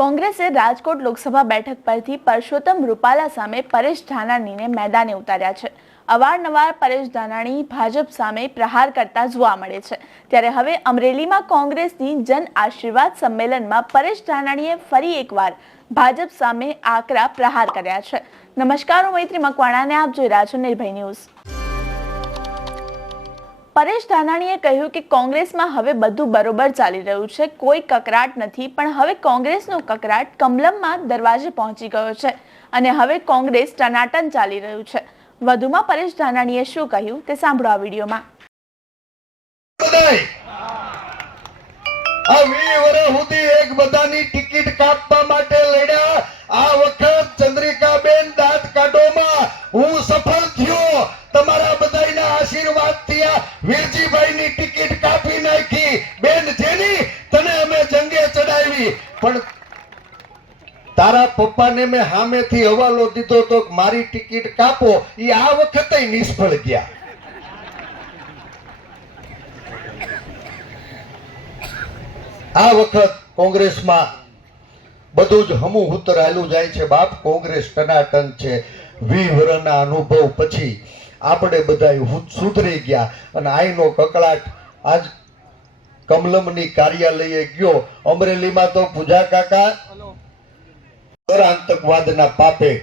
કોંગ્રેસે રાજકોટ લોકસભા બેઠક પરથી પરસોત્તમ રૂપાલા સામે પરેશ ધાનાણીને મેદાને ઉતાર્યા છે. અવારનવાર પરેશ ધાનાણી ભાજપ સામે પ્રહાર કરતા જોવા મળે છે. ત્યારે હવે અમરેલીમાં કોંગ્રેસની જન આશીર્વાદ સંમેલનમાં પરેશ ધાનાણીએ ફરી એકવાર ભાજપ સામે આકરા પ્રહાર કર્યા છે. નમસ્કાર, હું મૈત્રી મકવાણાને આપ જોઈ રહ્યા છો નિર્ભય ન્યૂઝ. પરેશ ધાનાણીએ કહ્યું કે કોંગ્રેસમાં હવે બધું બરોબર ચાલી રહ્યું છે, કોઈ કકરાટ નથી, પણ હવે કોંગ્રેસનો કકરાટ કમલમમાં દરવાજે પહોંચી ગયો છે અને હવે કોંગ્રેસ ટનાટન ચાલી રહ્યું છે. વધુમાં પરેશ ધાનાણીએ શું કહ્યું તે સાંભળો આ વિડીયોમાં. આ વી એક બધાની ટિકિટ કાપવા માટે લડ્યા. પપ્પાને મેં સામેથી હવાલો દીધો તો મારી ટિકિટ કાપો. એ આ વખતે નિષ્ફળ ગયા. આ વખત કોંગ્રેસમાં બધું જ હમું હુતર હાલ્યું જાય છે. બાપ કોંગ્રેસ ટનાટન છે. વિહરના અનુભવ પછી આપણે બધા સુધરી ગયા અને આઈનો કકળાટ આજ કમલમની કાર્યાલયે ગયો. અમરેલીમાં તો પૂજા કાકા આતંકવાદના પાપે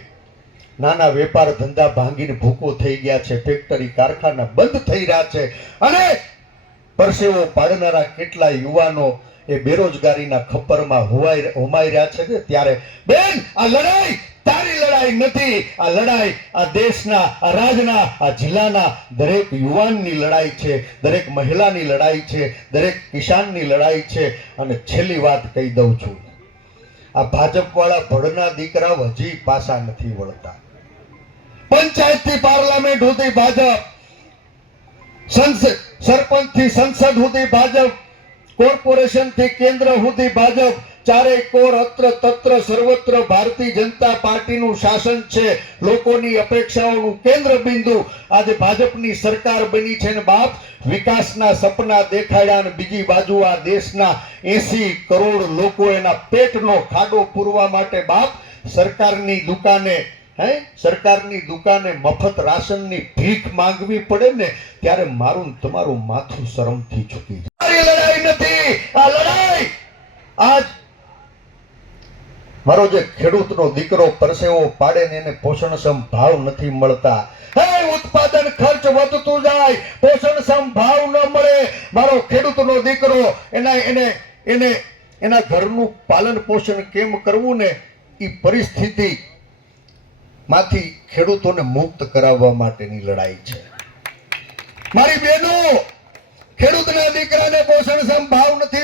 નાના વેપાર ધંધા ભાંગીને ભૂકો થઈ ગયા છે. ફેક્ટરી, કારખાના બંધ થઈ રહ્યા છે. અને પરસેવો પાડનારા કેટલા યુવાનો એ બેરોજગારીના ખપ્પરમાં હોવાઈ હોમાઈ રહ્યા છે ને ત્યારે, બેન, આ લડાઈ તારી લડાઈ નથી. આ લડાઈ આ દેશના, આ રાજના, આ જિલ્લાના દરેક યુવાનની લડાઈ છે, દરેક મહિલાની લડાઈ છે, દરેક કિસાનની લડાઈ છે. અને છેલ્લી વાત કહી દઉં છું આ ભાજપ વાળા ભડના દીકરા હજી પાછા નથી વળતા. પંચાયતથી પાર્લામેન્ટ સુધી ભાજપ. સંસદ સરપંચથી સંસદ સુધી ભાજપ. કોર્પોરેશનથી કેન્દ્ર સુધી ભાજપ. બીજી બાજુ આ દેશના એસી કરોડ લોકો એના પેટનો ખાડો પૂરવા માટે બાપ, સરકારની દુકાને, હે? સરકારની દુકાને મફત રાશનની ભીખ માંગવી પડે ને ત્યારે મારું તમારું માથું શરમથી ચૂકી જાય. લડાઈ નથી, આ લડાઈ આજ મારો જે ખેડૂતનો દીકરો પરસેવો પાડે ને એને પોષણક્ષમ ભાવ નથી મળતા. ઉત્પાદન ખર્ચ વધતું જાય પોષણક્ષમ ભાવ ન મળે. મારો ખેડૂતનો દીકરો એના, એને એને, એના ઘરનું પાલન પોષણ કેમ કરવું ને એ પરિસ્થિતિ માંથી ખેડૂતોને મુક્ત કરાવવા માટેની લડાઈ છે. મારી બહેનો ખેડૂતના દીકરાને પોષણક્ષમ ભાવ નથી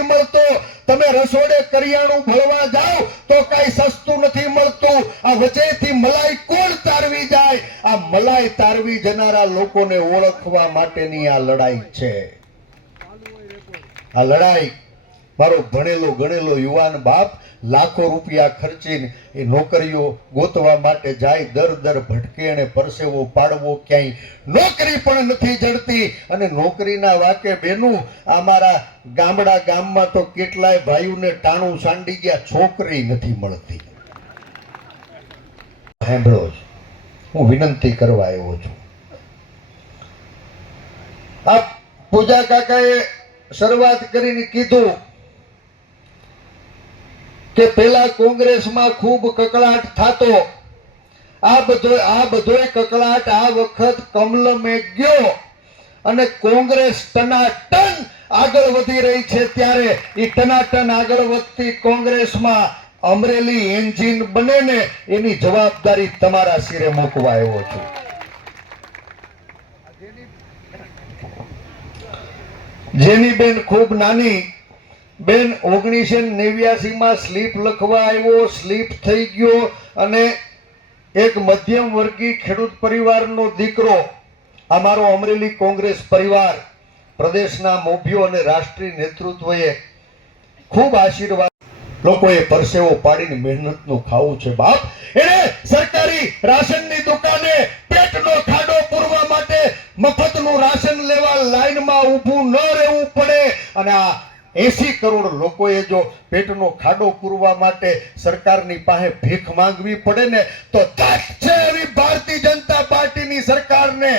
રસોડે કરિયાણું ભરવા જાઓ, તો કઈ સસ્તું નથી મળતું. આ વચ્ચેથી મલાઈ કોણ તારવી જાય? આ મલાઈ તારવી જનારા લોકોને ઓળખવા માટેની આ લડાઈ છે. આ લડાઈ મારો ભણેલો ગણેલો યુવાન બાપ લાખો રૂપિયા ખર્ચીને એ નોકરીઓ ગોતવા માટે જાય, દર દર ભટકે અને પરસેવો પાડવો ક્યાંય નોકરી પણ નથી જડતી. અને નોકરીના વાકે બેનું અમારા ગામડા ગામમાં તો કેટલાય ભાઈઓને ટાણું સાંડી ગયા, છોકરી નથી મળતી. સાંભળો હું વિનંતી કરવા આવ્યો છું. આ પૂજા કાકાએ શરૂઆત કરીને કીધું કે પેલા કોંગ્રેસમાં ખૂબ કકળાટ થતો. આ બધો આ બધોય કકળાટ આ વખત કમલમે ગયો. અને કોંગ્રેસ ટનાટન આગળ વધી રહી છે ત્યારે. એ ટનાટન આગળ વધતી કોંગ્રેસમાં અમરેલી એન્જિન બને ને એની જવાબદારી તમારા સિરે મૂકવા આવ્યો છું. જેની બેન ખૂબ નાની બેન ઓગણીસો નેવ્યાસી માં સ્લીપ લખવા આવ્યો, સ્લીપ થઈ ગયો અને એક મધ્યમ વર્ગી ખેડૂત પરિવારનો દીકરો અમારો અમરેલી કોંગ્રેસ પરિવાર, પ્રદેશના મોભીઓ અને રાષ્ટ્રીય નેતૃત્વએ ખૂબ આશીર્વાદ લોકોએ પરસેવો પાડીને મહેનતનું ખાવું છે, બાપ. એને સરકારી રાશનની દુકાને પેટનો ખાડો પૂરવા માટે મફતનું રાશન લેવા લાઈનમાં ઊભું ન રહેવું પડે અને આ એસી કરોડ લોકોએ જો પેટનો ખાડો પૂરવા માટે સરકારની પાસે ભીખ માંગવી પડે ને, તો છે એવી ભારતીય જનતા પાર્ટીની સરકારને.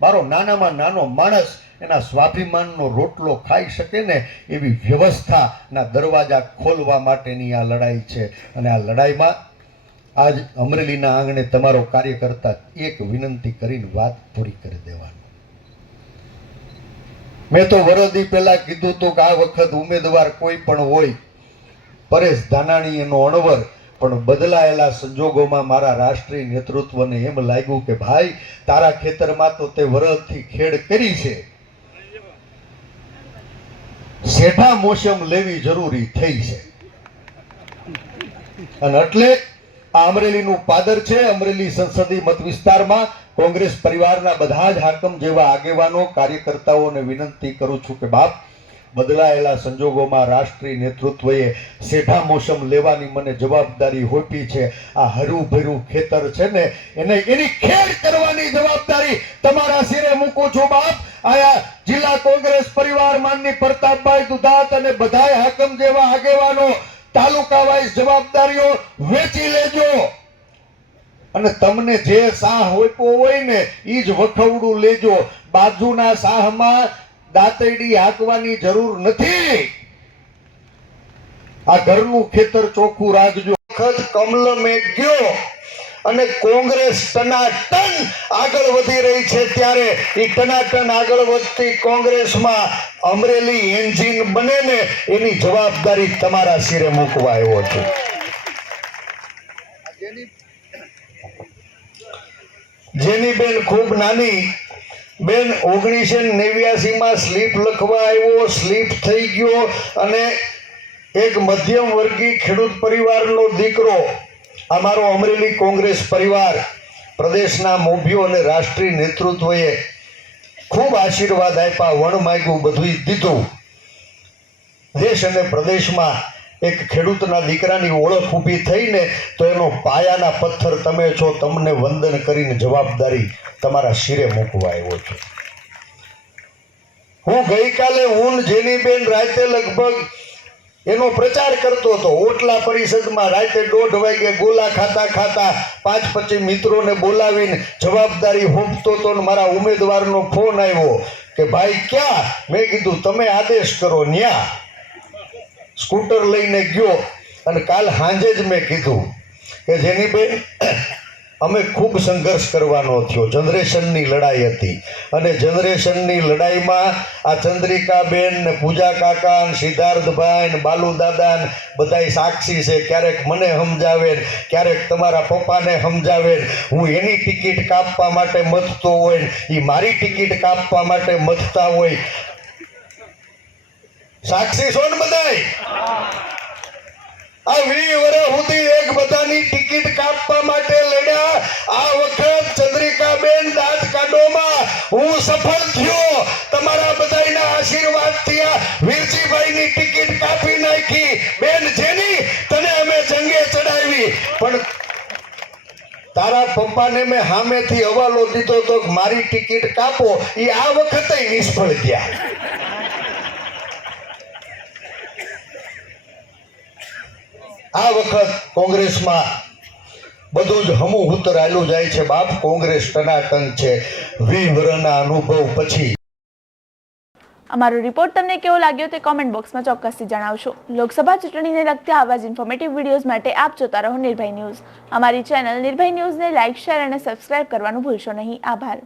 મારો નાનામાં નાનો માણસ એના સ્વાભિમાનનો રોટલો ખાઈ શકે ને, એવી વ્યવસ્થાના દરવાજા ખોલવા માટેની આ લડાઈ છે. અને આ લડાઈમાં આજ અમરેલીના આંગણે તમારો કાર્યકર્તા એક વિનંતી કરીને વાત પૂરી કરી દેવાની. મેં તો વરદી પહેલા કીધું હતું કે આ વખત ઉમેદવાર કોઈ પણ હોય, પરેશ ધાનાણી એનો અણવર, પણ બદલાયેલા સંજોગોમાં મારા રાષ્ટ્રીય નેતૃત્વને એમ લાગ્યું કે ભાઈ, તારા ખેતરમાં તો તે વરદથી ખેડ કરી છે. શેઠા મોસમ લેવી જરૂરી થઈ છે. અને એટલે આ અમરેલીનું પાદર છે, અમરેલી સંસદીય મત વિસ્તારમાં કોંગ્રેસ પરિવારના બધા જ હાકમ જેવા આગેવાનો, કાર્યકર્તાઓને વિનંતી કરું છું કે બાપ, બદલાયેલા સંજોગોમાં રાષ્ટ્રીય નેતૃત્વએ શેઠા મોસમ લેવાની મને જવાબદારી હોપી છે. આ હરું ભર્યું ખેતર છે ને, એને એની ખેડ કરવાની જવાબદારી તમારા સિરે મૂકું છું બાપ. આયા જિલ્લા કોંગ્રેસ પરિવાર, માનની પ્રતાપભાઈ દુધાત અને બધાય હાકમ જેવા આગેવાનો તાલુકા વાઇઝ જવાબદારીઓ વેચી લેજો. અને તમને જે સાહ હોઈપો હોય ને એ જ વખવડું લેજો. બાજુના સાહમાં દાંતરડી હાંકવાની જરૂર નથી. આ ઘરનું ખેતર ચોખ્ખું રાખજો. વખત કમલ મેં અને કોંગ્રેસ ટનાટન આગળ વધી રહી છે ત્યારે એ ટનાટન આગળ વધતી કોંગ્રેસમાં અમરેલી એન્જિન બને ને એની જવાબદારી તમારા સિરે મૂકવા આવ્યો છું. જેની બેન ખૂબ નાની, બેન ઓગણીસો નેવ્યાસીમાં સ્લીપ લખવા આવ્યો, સ્લીપ થઈ ગયો અને એક મધ્યમ વર્ગી ખેડૂત પરિવારનો દીકરો અમારો અમરેલી કોંગ્રેસ પરિવાર, પ્રદેશના મોભીઓ અને રાષ્ટ્રીય નેતૃત્વએ ખૂબ આશીર્વાદ આપ્યા વણ માગ્યું બધું દીધું. દેશ અને પ્રદેશમાં એક ખેડૂતના દીકરાની ઓળખ ઊભી થઈને તો એનો પાયાના પથ્થર તમે છો, તમને વંદન કરીને જવાબદારી તમારા શિરે મૂકવા આવ્યો છું. હું ગઈકાલે હું જેની બેન રાતે લગભગ એનો પ્રચાર કરતો હતો. ઓટલા પરિષદમાં રાતે દોઢ વાગે ગોલા ખાતા ખાતા પાંચ પચીસ મિત્રોને બોલાવીને જવાબદારી હોંપતો હતો ને મારા ઉમેદવારનો ફોન આવ્યો કે, ભાઈ, ક્યાં? મેં કીધું, તમે આદેશ કરો ન્યા. સ્કૂટર લઈને ગયો અને કાલ સાંજે જ મેં કીધું કે જેની બેન અમે ખૂબ સંઘર્ષ કરવાનો થયો, જનરેશનની લડાઈ હતી. અને જનરેશનની લડાઈમાં આ ચંદ્રિકાબેન ને પૂજા કાકા ને સિદ્ધાર્થભાઈ ને બાલુદાદા ને બધાય સાક્ષી છે, ક્યારેક મને સમજાવે ક્યારેક તમારા પપ્પાને સમજાવે હું એની ટિકિટ કાપવા માટે મથતો હોય એ મારી ટિકિટ કાપવા માટે મથતા હોય. સાક્ષી છો ને બધાય? આ વી વર્ષ સુધી એક બધાની ટિકિટ કાપવા માટે લડ્યા. આ વખત ચંદ્રિકાબેન દાંત કાઢોમાં હું સફળ થયો. તમારા બધાના આશીર્વાદ થયા. વીરજીભાઈની ટિકિટ કાપી નાખી. બેન જેની તને અમે જંગે ચડાવી. પણ તારા પપ્પાને મેં સામેથી હવાલો દીધો તો મારી ટિકિટ કાપો. એ આ વખતે નિષ્ફળ ગયા. આ વખત કોંગ્રેસમાં બધું જ હમું ઉતરાયેલું જાય છે. બાપ કોંગ્રેસ ટનાટન છે. વિવરના અનુભવ પછી. અમારો રિપોર્ટ તમને કેવો લાગ્યો તે કોમેન્ટ બોક્સમાં ચોક્કસથી જણાવશો. લોકસભા ચૂંટણીને લગતા આવા જ ઇન્ફોર્મેટિવ વિડીયોઝ માટે આપ જોતા રહો નિર્ભય ન્યૂઝ. અમારી ચેનલ નિર્ભય ન્યૂઝને લાઇક શેર અને સબસ્ક્રાઇબ કરવાનું ભૂલશો નહીં. આભાર.